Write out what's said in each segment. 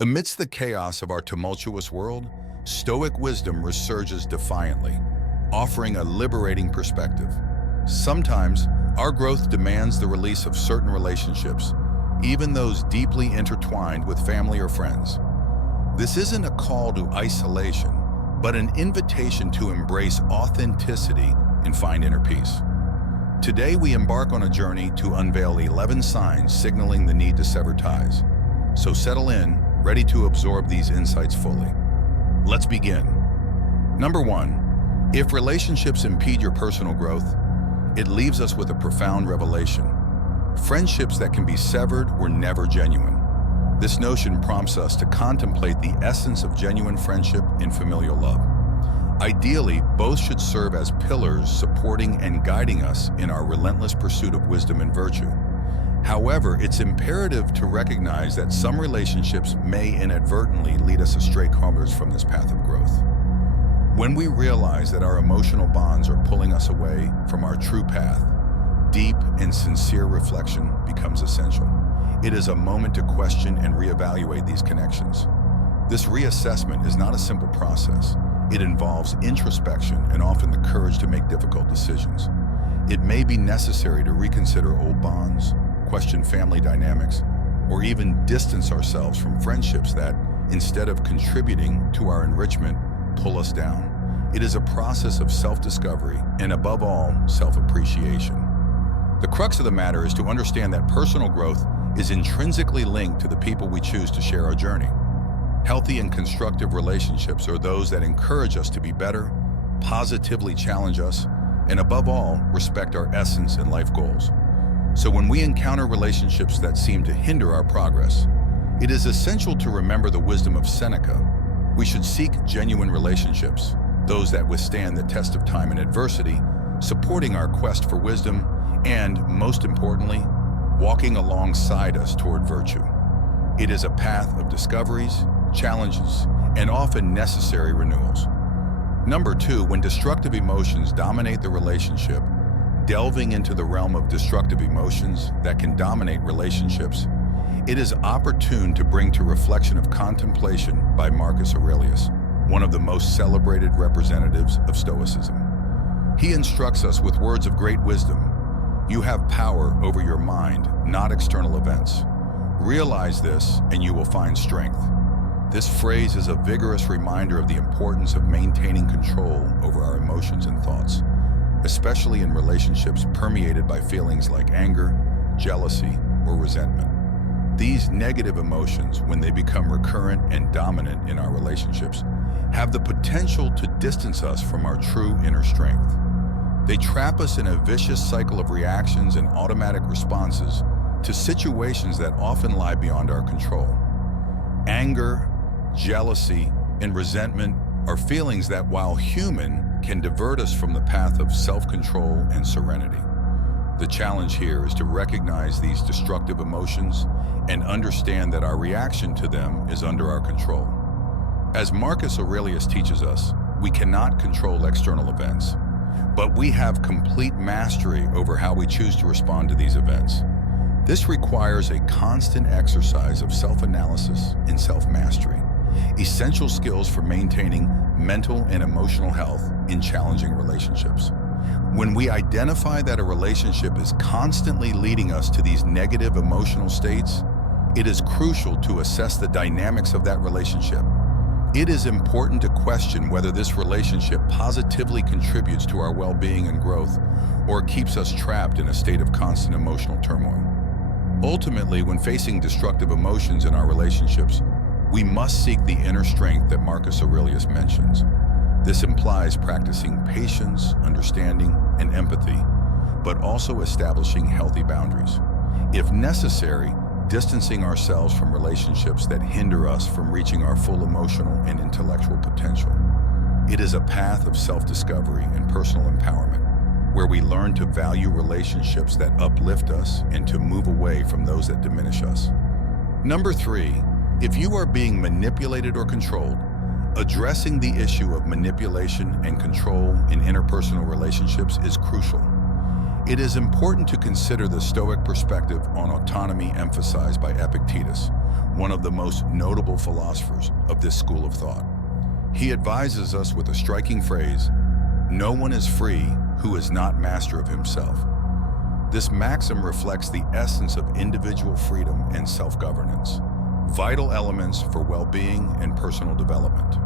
Amidst the chaos of our tumultuous world, Stoic wisdom resurges defiantly, offering a liberating perspective. Sometimes, our growth demands the release of certain relationships, even those deeply intertwined with family or friends. This isn't a call to isolation, but an invitation to embrace authenticity and find inner peace. Today, we embark on a journey to unveil 11 signs signaling the need to sever ties. So settle in, ready to absorb these insights fully. Let's begin. Number 1, if relationships impede your personal growth, it leaves us with a profound revelation. Friendships that can be severed were never genuine. This notion prompts us to contemplate the essence of genuine friendship and familial love. Ideally, both should serve as pillars supporting and guiding us in our relentless pursuit of wisdom and virtue. However, it's imperative to recognize that some relationships may inadvertently lead us astray from this path of growth. When we realize that our emotional bonds are pulling us away from our true path, deep and sincere reflection becomes essential. It is a moment to question and reevaluate these connections. This reassessment is not a simple process. It involves introspection and often the courage to make difficult decisions. It may be necessary to reconsider old bonds, question family dynamics, or even distance ourselves from friendships that, instead of contributing to our enrichment, pull us down. It is a process of self-discovery and, above all, self-appreciation. The crux of the matter is to understand that personal growth is intrinsically linked to the people we choose to share our journey. Healthy and constructive relationships are those that encourage us to be better, positively challenge us, and above all, respect our essence and life goals. So when we encounter relationships that seem to hinder our progress, it is essential to remember the wisdom of Seneca. We should seek genuine relationships, those that withstand the test of time and adversity, supporting our quest for wisdom, and, most importantly, walking alongside us toward virtue. It is a path of discoveries, challenges, and often necessary renewals. Number 2, when destructive emotions dominate the relationship, delving into the realm of destructive emotions that can dominate relationships, it is opportune to bring to reflection of contemplation by Marcus Aurelius, one of the most celebrated representatives of Stoicism. He instructs us with words of great wisdom. You have power over your mind, not external events. Realize this, and you will find strength. This phrase is a vigorous reminder of the importance of maintaining control over our emotions and thoughts, especially in relationships permeated by feelings like anger, jealousy, or resentment. These negative emotions, when they become recurrent and dominant in our relationships, have the potential to distance us from our true inner strength. They trap us in a vicious cycle of reactions and automatic responses to situations that often lie beyond our control. Anger, jealousy, and resentment are feelings that, while human, can divert us from the path of self-control and serenity. The challenge here is to recognize these destructive emotions and understand that our reaction to them is under our control. As Marcus Aurelius teaches us, we cannot control external events, but we have complete mastery over how we choose to respond to these events. This requires a constant exercise of self-analysis and self-mastery, essential skills for maintaining mental and emotional health in challenging relationships. When we identify that a relationship is constantly leading us to these negative emotional states, it is crucial to assess the dynamics of that relationship. It is important to question whether this relationship positively contributes to our well-being and growth, or keeps us trapped in a state of constant emotional turmoil. Ultimately, when facing destructive emotions in our relationships, we must seek the inner strength that Marcus Aurelius mentions. This implies practicing patience, understanding, and empathy, but also establishing healthy boundaries. If necessary, distancing ourselves from relationships that hinder us from reaching our full emotional and intellectual potential. It is a path of self-discovery and personal empowerment, where we learn to value relationships that uplift us and to move away from those that diminish us. Number 3, if you are being manipulated or controlled, addressing the issue of manipulation and control in interpersonal relationships is crucial. It is important to consider the Stoic perspective on autonomy emphasized by Epictetus, one of the most notable philosophers of this school of thought. He advises us with a striking phrase, "No one is free who is not master of himself." This maxim reflects the essence of individual freedom and self-governance, vital elements for well-being and personal development.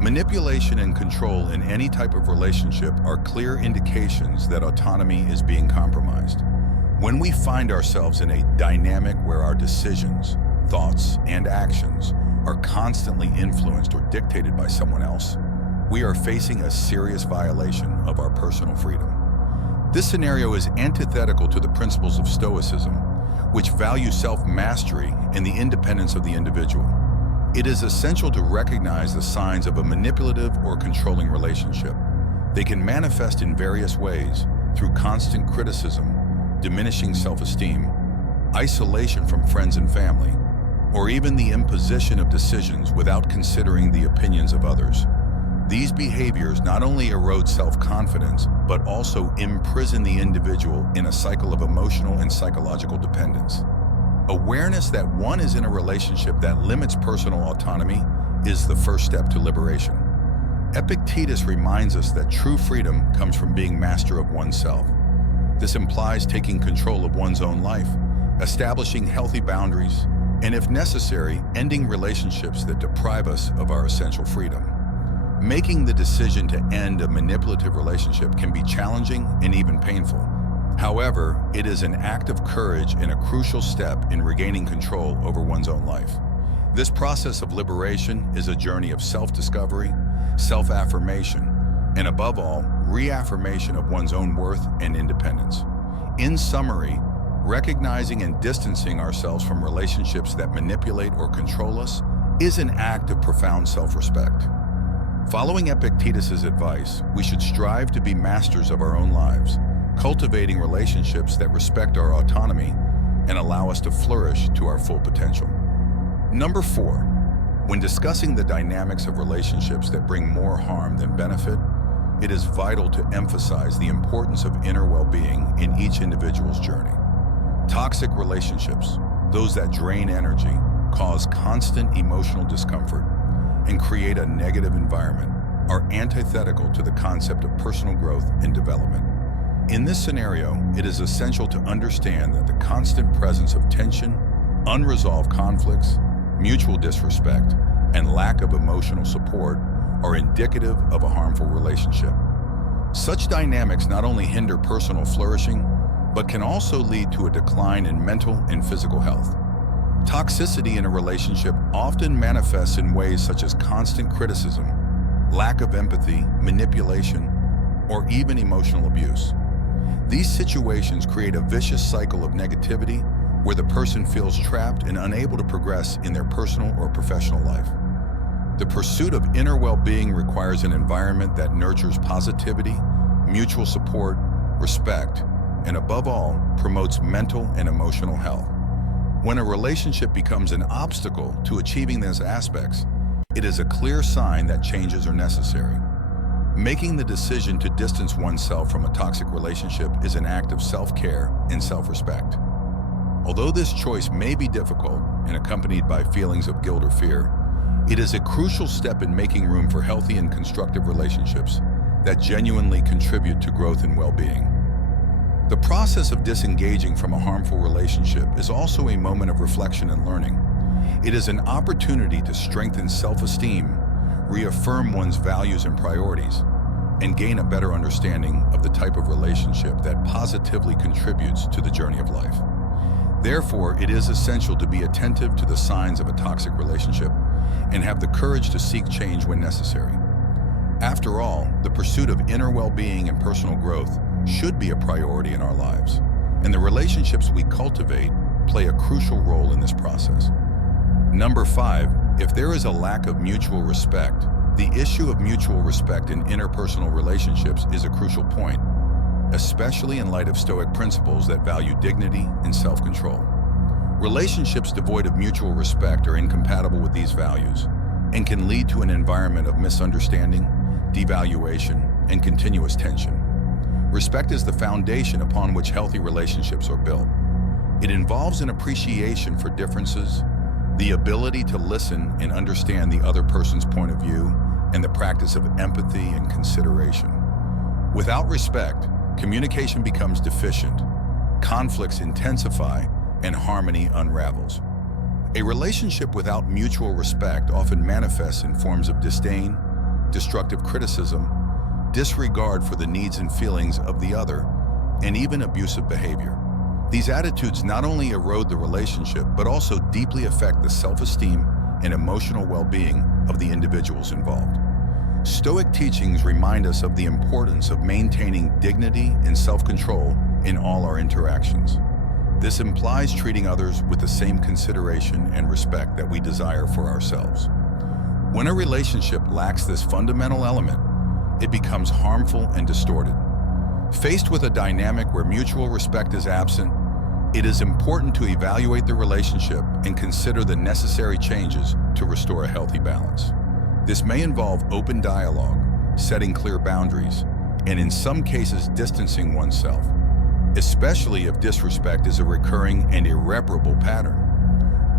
Manipulation and control in any type of relationship are clear indications that autonomy is being compromised. When we find ourselves in a dynamic where our decisions, thoughts, and actions are constantly influenced or dictated by someone else, we are facing a serious violation of our personal freedom. This scenario is antithetical to the principles of Stoicism, which value self-mastery and the independence of the individual. It is essential to recognize the signs of a manipulative or controlling relationship. They can manifest in various ways through constant criticism, diminishing self-esteem, isolation from friends and family, or even the imposition of decisions without considering the opinions of others. These behaviors not only erode self-confidence, but also imprison the individual in a cycle of emotional and psychological dependence. Awareness that one is in a relationship that limits personal autonomy is the first step to liberation. Epictetus reminds us that true freedom comes from being master of oneself. This implies taking control of one's own life, establishing healthy boundaries, and if necessary, ending relationships that deprive us of our essential freedom. Making the decision to end a manipulative relationship can be challenging and even painful. However, it is an act of courage and a crucial step in regaining control over one's own life. This process of liberation is a journey of self-discovery, self-affirmation, and above all, reaffirmation of one's own worth and independence. In summary, recognizing and distancing ourselves from relationships that manipulate or control us is an act of profound self-respect. Following Epictetus's advice, we should strive to be masters of our own lives, cultivating relationships that respect our autonomy and allow us to flourish to our full potential. Number 4, when discussing the dynamics of relationships that bring more harm than benefit, it is vital to emphasize the importance of inner well-being in each individual's journey. Toxic relationships, those that drain energy, cause constant emotional discomfort, and create a negative environment, are antithetical to the concept of personal growth and development. In this scenario, it is essential to understand that the constant presence of tension, unresolved conflicts, mutual disrespect, and lack of emotional support are indicative of a harmful relationship. Such dynamics not only hinder personal flourishing, but can also lead to a decline in mental and physical health. Toxicity in a relationship often manifests in ways such as constant criticism, lack of empathy, manipulation, or even emotional abuse. These situations create a vicious cycle of negativity where the person feels trapped and unable to progress in their personal or professional life. The pursuit of inner well-being requires an environment that nurtures positivity, mutual support, respect, and above all, promotes mental and emotional health. When a relationship becomes an obstacle to achieving these aspects, it is a clear sign that changes are necessary. Making the decision to distance oneself from a toxic relationship is an act of self-care and self-respect. Although this choice may be difficult and accompanied by feelings of guilt or fear, it is a crucial step in making room for healthy and constructive relationships that genuinely contribute to growth and well-being. The process of disengaging from a harmful relationship is also a moment of reflection and learning. It is an opportunity to strengthen self-esteem, reaffirm one's values and priorities, and gain a better understanding of the type of relationship that positively contributes to the journey of life. Therefore, it is essential to be attentive to the signs of a toxic relationship and have the courage to seek change when necessary. After all, the pursuit of inner well-being and personal growth should be a priority in our lives, and the relationships we cultivate play a crucial role in this process. Number 5, if there is a lack of mutual respect, the issue of mutual respect in interpersonal relationships is a crucial point, especially in light of Stoic principles that value dignity and self-control. Relationships devoid of mutual respect are incompatible with these values and can lead to an environment of misunderstanding, devaluation, and continuous tension. Respect is the foundation upon which healthy relationships are built. It involves an appreciation for differences, the ability to listen and understand the other person's point of view, and the practice of empathy and consideration. Without respect, communication becomes deficient, conflicts intensify, and harmony unravels. A relationship without mutual respect often manifests in forms of disdain, destructive criticism, disregard for the needs and feelings of the other, and even abusive behavior. These attitudes not only erode the relationship, but also deeply affect the self-esteem and emotional well-being of the individuals involved. Stoic teachings remind us of the importance of maintaining dignity and self-control in all our interactions. This implies treating others with the same consideration and respect that we desire for ourselves. When a relationship lacks this fundamental element, it becomes harmful and distorted. Faced with a dynamic where mutual respect is absent, it is important to evaluate the relationship and consider the necessary changes to restore a healthy balance. This may involve open dialogue, setting clear boundaries, and in some cases distancing oneself, especially if disrespect is a recurring and irreparable pattern.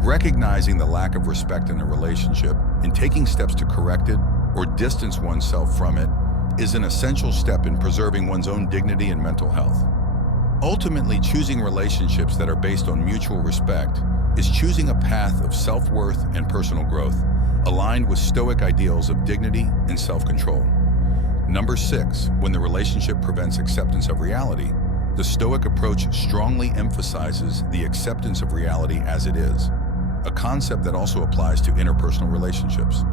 Recognizing the lack of respect in a relationship and taking steps to correct it or distance oneself from it is an essential step in preserving one's own dignity and mental health. Ultimately, choosing relationships that are based on mutual respect is choosing a path of self-worth and personal growth, aligned with Stoic ideals of dignity and self-control. Number 6, when the relationship prevents acceptance of reality, the Stoic approach strongly emphasizes the acceptance of reality as it is, a concept that also applies to interpersonal relationships.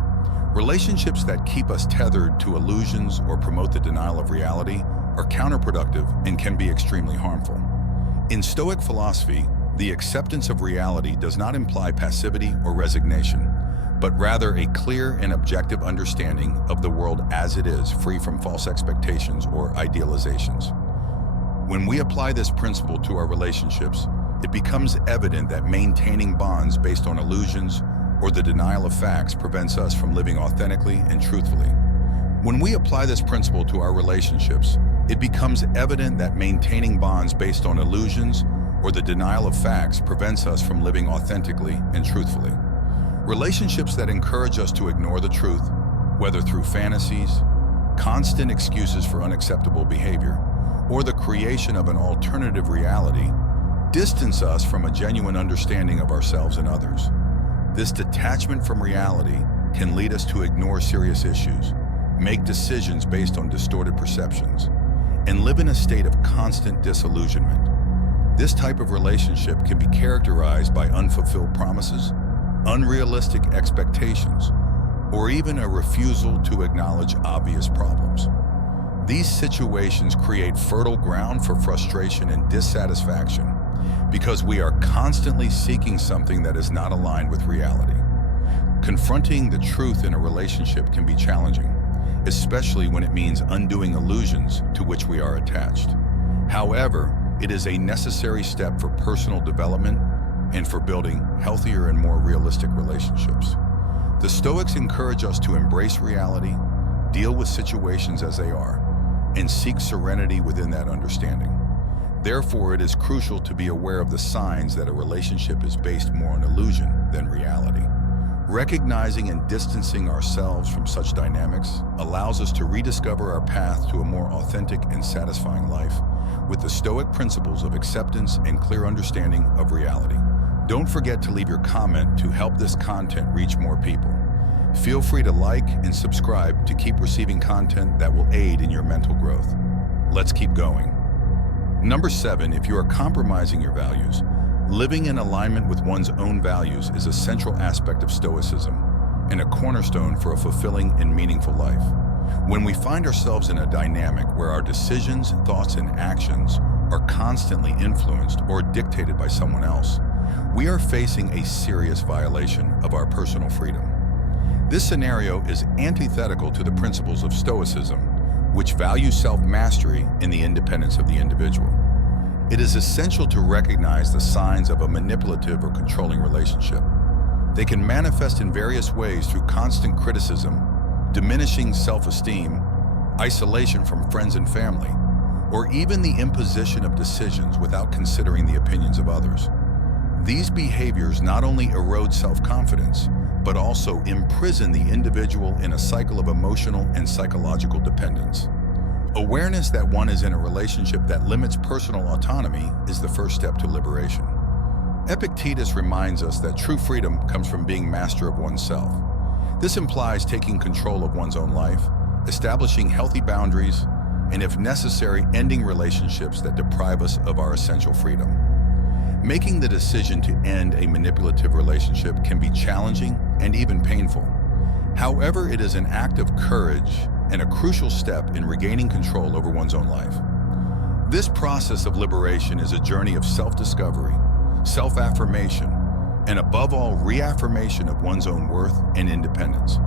Relationships that keep us tethered to illusions or promote the denial of reality are counterproductive and can be extremely harmful. In Stoic philosophy, the acceptance of reality does not imply passivity or resignation, but rather a clear and objective understanding of the world as it is, free from false expectations or idealizations. When we apply this principle to our relationships, it becomes evident that maintaining bonds based on illusions or the denial of facts prevents us from living authentically and truthfully. When we apply this principle to our relationships, it becomes evident that maintaining bonds based on illusions or the denial of facts prevents us from living authentically and truthfully. Relationships that encourage us to ignore the truth, whether through fantasies, constant excuses for unacceptable behavior, or the creation of an alternative reality, distance us from a genuine understanding of ourselves and others. This detachment from reality can lead us to ignore serious issues, make decisions based on distorted perceptions, and live in a state of constant disillusionment. This type of relationship can be characterized by unfulfilled promises, unrealistic expectations, or even a refusal to acknowledge obvious problems. These situations create fertile ground for frustration and dissatisfaction because we are constantly seeking something that is not aligned with reality. Confronting the truth in a relationship can be challenging, especially when it means undoing illusions to which we are attached. However, it is a necessary step for personal development and for building healthier and more realistic relationships. The Stoics encourage us to embrace reality, deal with situations as they are, and seek serenity within that understanding. Therefore, it is crucial to be aware of the signs that a relationship is based more on illusion than reality. Recognizing and distancing ourselves from such dynamics allows us to rediscover our path to a more authentic and satisfying life with the Stoic principles of acceptance and clear understanding of reality. Don't forget to leave your comment to help this content reach more people. Feel free to like and subscribe to keep receiving content that will aid in your mental growth. Let's keep going. Number 7, if you are compromising your values, living in alignment with one's own values is a central aspect of Stoicism and a cornerstone for a fulfilling and meaningful life. When we find ourselves in a dynamic where our decisions, thoughts, and actions are constantly influenced or dictated by someone else, we are facing a serious violation of our personal freedom. This scenario is antithetical to the principles of Stoicism, which value self-mastery and the independence of the individual. It is essential to recognize the signs of a manipulative or controlling relationship. They can manifest in various ways through constant criticism, diminishing self-esteem, isolation from friends and family, or even the imposition of decisions without considering the opinions of others. These behaviors not only erode self-confidence, but also imprison the individual in a cycle of emotional and psychological dependence. Awareness that one is in a relationship that limits personal autonomy is the first step to liberation. Epictetus reminds us that true freedom comes from being master of oneself. This implies taking control of one's own life, establishing healthy boundaries, and if necessary, ending relationships that deprive us of our essential freedom. Making the decision to end a manipulative relationship can be challenging and even painful. However, it is an act of courage and a crucial step in regaining control over one's own life. This process of liberation is a journey of self-discovery, self-affirmation, and above all, reaffirmation of one's own worth and independence.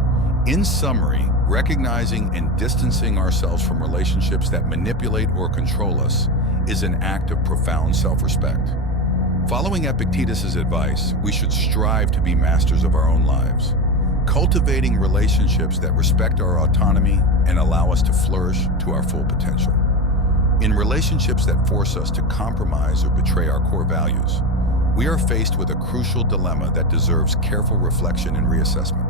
In summary, recognizing and distancing ourselves from relationships that manipulate or control us is an act of profound self-respect. Following Epictetus's advice, we should strive to be masters of our own lives, cultivating relationships that respect our autonomy and allow us to flourish to our full potential. In relationships that force us to compromise or betray our core values, we are faced with a crucial dilemma that deserves careful reflection and reassessment.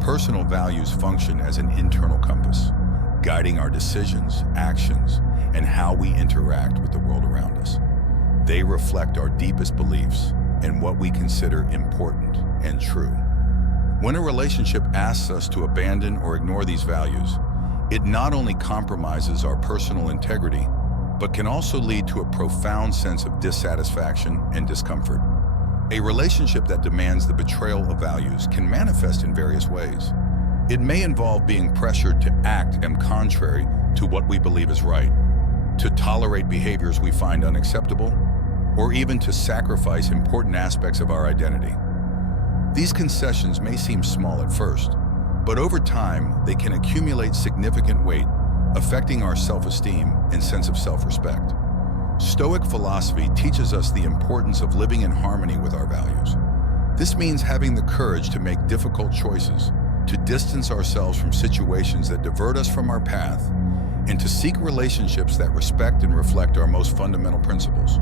Personal values function as an internal compass, guiding our decisions, actions, and how we interact with the world around us. They reflect our deepest beliefs and what we consider important and true. When a relationship asks us to abandon or ignore these values, it not only compromises our personal integrity, but can also lead to a profound sense of dissatisfaction and discomfort. A relationship that demands the betrayal of values can manifest in various ways. It may involve being pressured to act contrary to what we believe is right, to tolerate behaviors we find unacceptable, or even to sacrifice important aspects of our identity. These concessions may seem small at first, but over time, they can accumulate significant weight, affecting our self-esteem and sense of self-respect. Stoic philosophy teaches us the importance of living in harmony with our values. This means having the courage to make difficult choices, to distance ourselves from situations that divert us from our path, and to seek relationships that respect and reflect our most fundamental principles.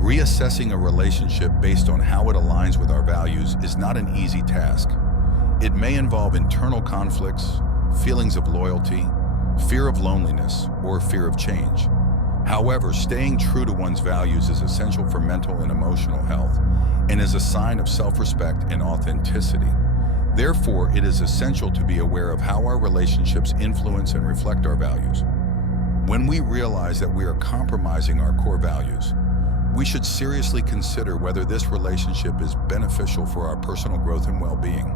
Reassessing a relationship based on how it aligns with our values is not an easy task. It may involve internal conflicts, feelings of loyalty, fear of loneliness, or fear of change. However, staying true to one's values is essential for mental and emotional health and is a sign of self-respect and authenticity. Therefore, it is essential to be aware of how our relationships influence and reflect our values. When we realize that we are compromising our core values, we should seriously consider whether this relationship is beneficial for our personal growth and well-being.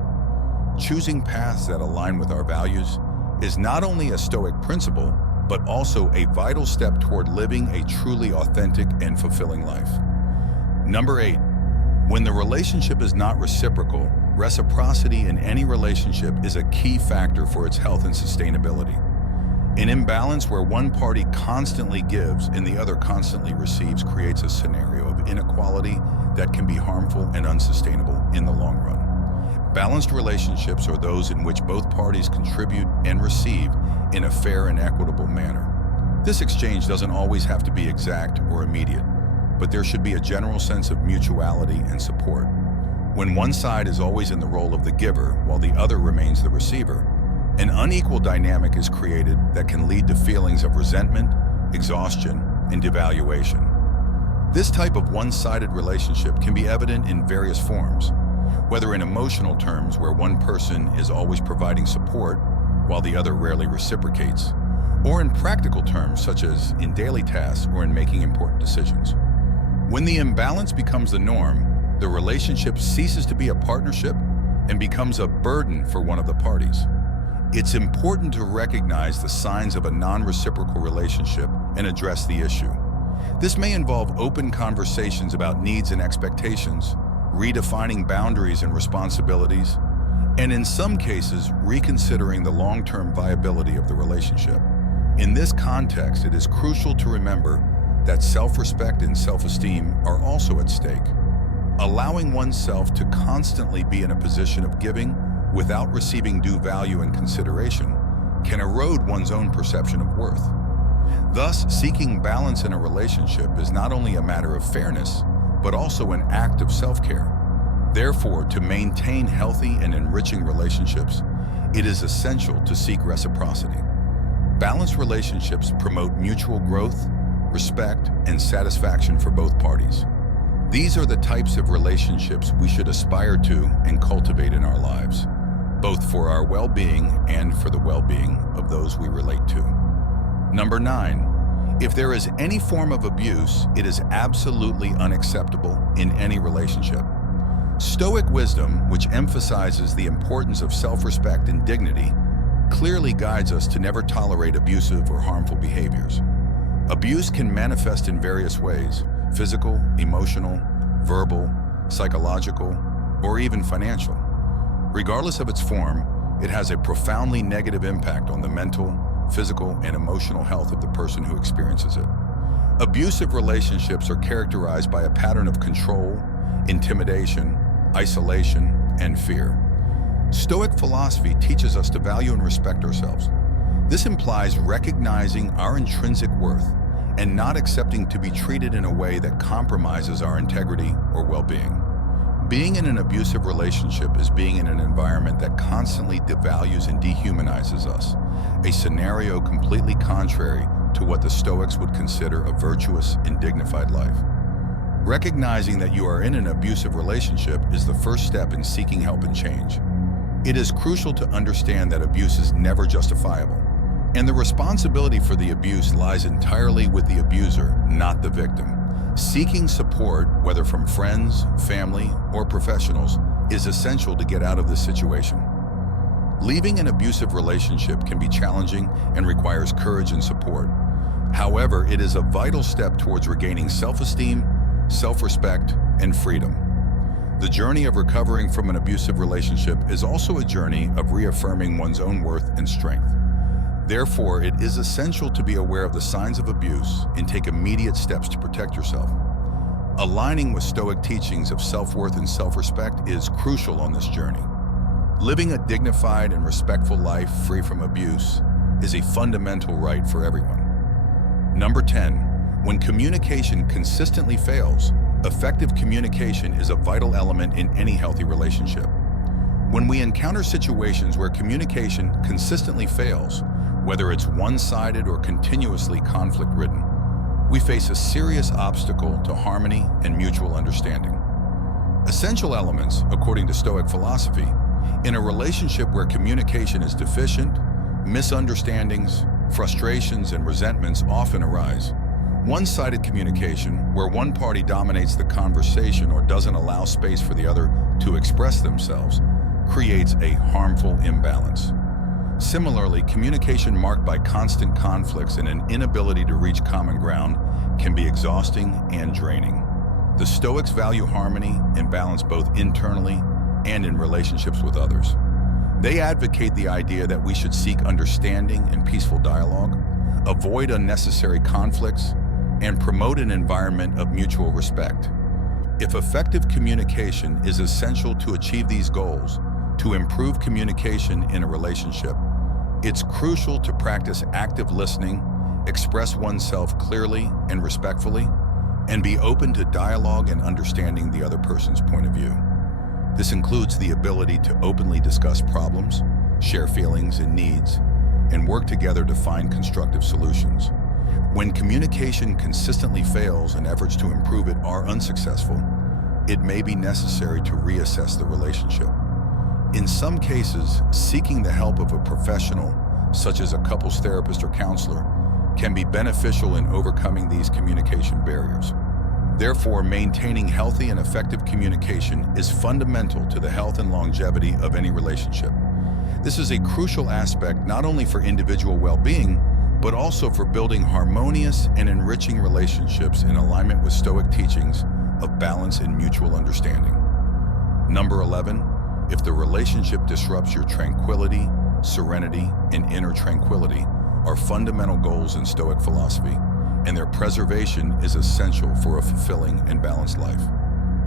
Choosing paths that align with our values is not only a Stoic principle, but also a vital step toward living a truly authentic and fulfilling life. Number 8, when the relationship is not reciprocal, reciprocity in any relationship is a key factor for its health and sustainability. An imbalance where one party constantly gives and the other constantly receives creates a scenario of inequality that can be harmful and unsustainable in the long run. Balanced relationships are those in which both parties contribute and receive in a fair and equitable manner. This exchange doesn't always have to be exact or immediate, but there should be a general sense of mutuality and support. When one side is always in the role of the giver while the other remains the receiver, an unequal dynamic is created that can lead to feelings of resentment, exhaustion, and devaluation. This type of one-sided relationship can be evident in various forms, whether in emotional terms where one person is always providing support while the other rarely reciprocates, or in practical terms such as in daily tasks or in making important decisions. When the imbalance becomes the norm, the relationship ceases to be a partnership and becomes a burden for one of the parties. It's important to recognize the signs of a non-reciprocal relationship and address the issue. This may involve open conversations about needs and expectations, redefining boundaries and responsibilities, and in some cases, reconsidering the long-term viability of the relationship. In this context, it is crucial to remember that self-respect and self-esteem are also at stake. Allowing oneself to constantly be in a position of giving without receiving due value and consideration can erode one's own perception of worth. Thus, seeking balance in a relationship is not only a matter of fairness, but also an act of self-care. Therefore, to maintain healthy and enriching relationships, it is essential to seek reciprocity. Balanced relationships promote mutual growth, respect, and satisfaction for both parties. These are the types of relationships we should aspire to and cultivate in our lives, both for our well-being and for the well-being of those we relate to. Number 9, if there is any form of abuse, it is absolutely unacceptable in any relationship. Stoic wisdom, which emphasizes the importance of self-respect and dignity, clearly guides us to never tolerate abusive or harmful behaviors. Abuse can manifest in various ways: physical, emotional, verbal, psychological, or even financial. Regardless of its form, it has a profoundly negative impact on the mental, physical, and emotional health of the person who experiences it. Abusive relationships are characterized by a pattern of control, intimidation, isolation, and fear. Stoic philosophy teaches us to value and respect ourselves. This implies recognizing our intrinsic worth and not accepting to be treated in a way that compromises our integrity or well-being. Being in an abusive relationship is being in an environment that constantly devalues and dehumanizes us, a scenario completely contrary to what the Stoics would consider a virtuous and dignified life. Recognizing that you are in an abusive relationship is the first step in seeking help and change. It is crucial to understand that abuse is never justifiable, and the responsibility for the abuse lies entirely with the abuser, not the victim. Seeking support, whether from friends, family, or professionals, is essential to get out of this situation. Leaving an abusive relationship can be challenging and requires courage and support. However, it is a vital step towards regaining self-esteem, self-respect, and freedom. The journey of recovering from an abusive relationship is also a journey of reaffirming one's own worth and strength. Therefore, it is essential to be aware of the signs of abuse and take immediate steps to protect yourself. Aligning with Stoic teachings of self-worth and self-respect is crucial on this journey. Living a dignified and respectful life free from abuse is a fundamental right for everyone. Number 10, when communication consistently fails, effective communication is a vital element in any healthy relationship. When we encounter situations where communication consistently fails, whether it's one-sided or continuously conflict-ridden, we face a serious obstacle to harmony and mutual understanding. Essential elements, according to Stoic philosophy, in a relationship where communication is deficient, misunderstandings, frustrations, and resentments often arise. One-sided communication, where one party dominates the conversation or doesn't allow space for the other to express themselves, creates a harmful imbalance. Similarly, communication marked by constant conflicts and an inability to reach common ground can be exhausting and draining. The Stoics value harmony and balance both internally and in relationships with others. They advocate the idea that we should seek understanding and peaceful dialogue, avoid unnecessary conflicts, and promote an environment of mutual respect. If effective communication is essential to achieve these goals, to improve communication in a relationship, it's crucial to practice active listening, express oneself clearly and respectfully, and be open to dialogue and understanding the other person's point of view. This includes the ability to openly discuss problems, share feelings and needs, and work together to find constructive solutions. When communication consistently fails and efforts to improve it are unsuccessful, it may be necessary to reassess the relationship. In some cases, seeking the help of a professional, such as a couples therapist or counselor, can be beneficial in overcoming these communication barriers. Therefore, maintaining healthy and effective communication is fundamental to the health and longevity of any relationship. This is a crucial aspect not only for individual well-being, but also for building harmonious and enriching relationships in alignment with Stoic teachings of balance and mutual understanding. Number 11, if the relationship disrupts your tranquility, serenity, and inner tranquility are fundamental goals in Stoic philosophy, and their preservation is essential for a fulfilling and balanced life.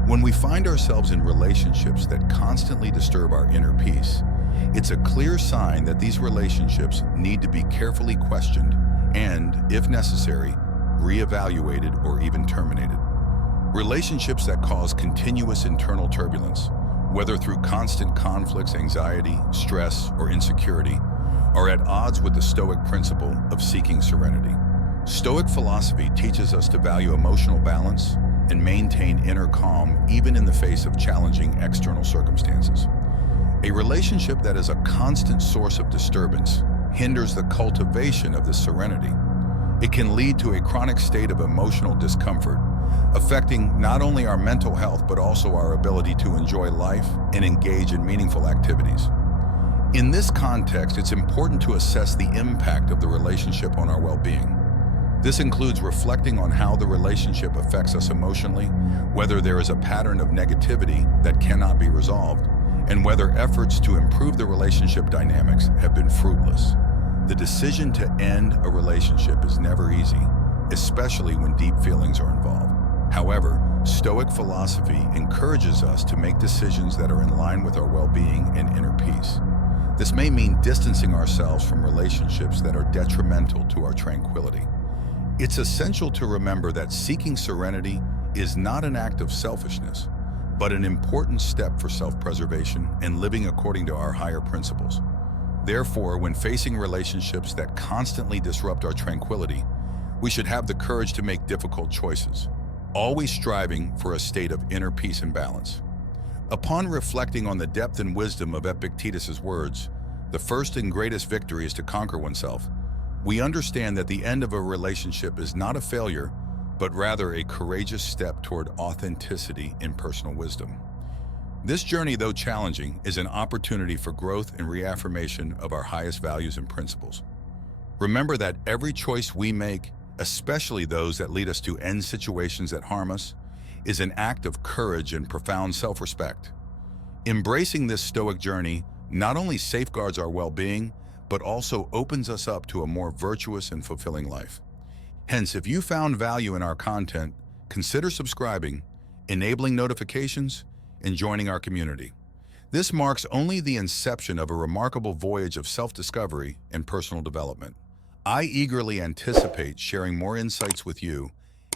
When we find ourselves in relationships that constantly disturb our inner peace, it's a clear sign that these relationships need to be carefully questioned and, if necessary, reevaluated or even terminated. Relationships that cause continuous internal turbulence, whether through constant conflicts, anxiety, stress, or insecurity, are at odds with the Stoic principle of seeking serenity. Stoic philosophy teaches us to value emotional balance and maintain inner calm even in the face of challenging external circumstances. A relationship that is a constant source of disturbance hinders the cultivation of this serenity. It can lead to a chronic state of emotional discomfort, affecting not only our mental health but also our ability to enjoy life and engage in meaningful activities. In this context, it's important to assess the impact of the relationship on our well-being. This includes reflecting on how the relationship affects us emotionally, whether there is a pattern of negativity that cannot be resolved, and whether efforts to improve the relationship dynamics have been fruitless. The decision to end a relationship is never easy, especially when deep feelings are involved. However, Stoic philosophy encourages us to make decisions that are in line with our well-being and inner peace. This may mean distancing ourselves from relationships that are detrimental to our tranquility. It's essential to remember that seeking serenity is not an act of selfishness, but an important step for self-preservation and living according to our higher principles. Therefore, when facing relationships that constantly disrupt our tranquility, we should have the courage to make difficult choices, always striving for a state of inner peace and balance. Upon reflecting on the depth and wisdom of Epictetus's words, the first and greatest victory is to conquer oneself. We understand that the end of a relationship is not a failure, but rather a courageous step toward authenticity and personal wisdom. This journey, though challenging, is an opportunity for growth and reaffirmation of our highest values and principles. Remember that every choice we make, especially those that lead us to end situations that harm us, is an act of courage and profound self-respect. Embracing this Stoic journey not only safeguards our well-being, but also opens us up to a more virtuous and fulfilling life. Hence, if you found value in our content, consider subscribing, enabling notifications, and joining our community. This marks only the inception of a remarkable voyage of self-discovery and personal development. I eagerly anticipate sharing more insights with you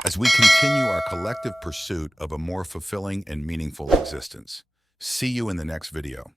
as we continue our collective pursuit of a more fulfilling and meaningful existence. See you in the next video.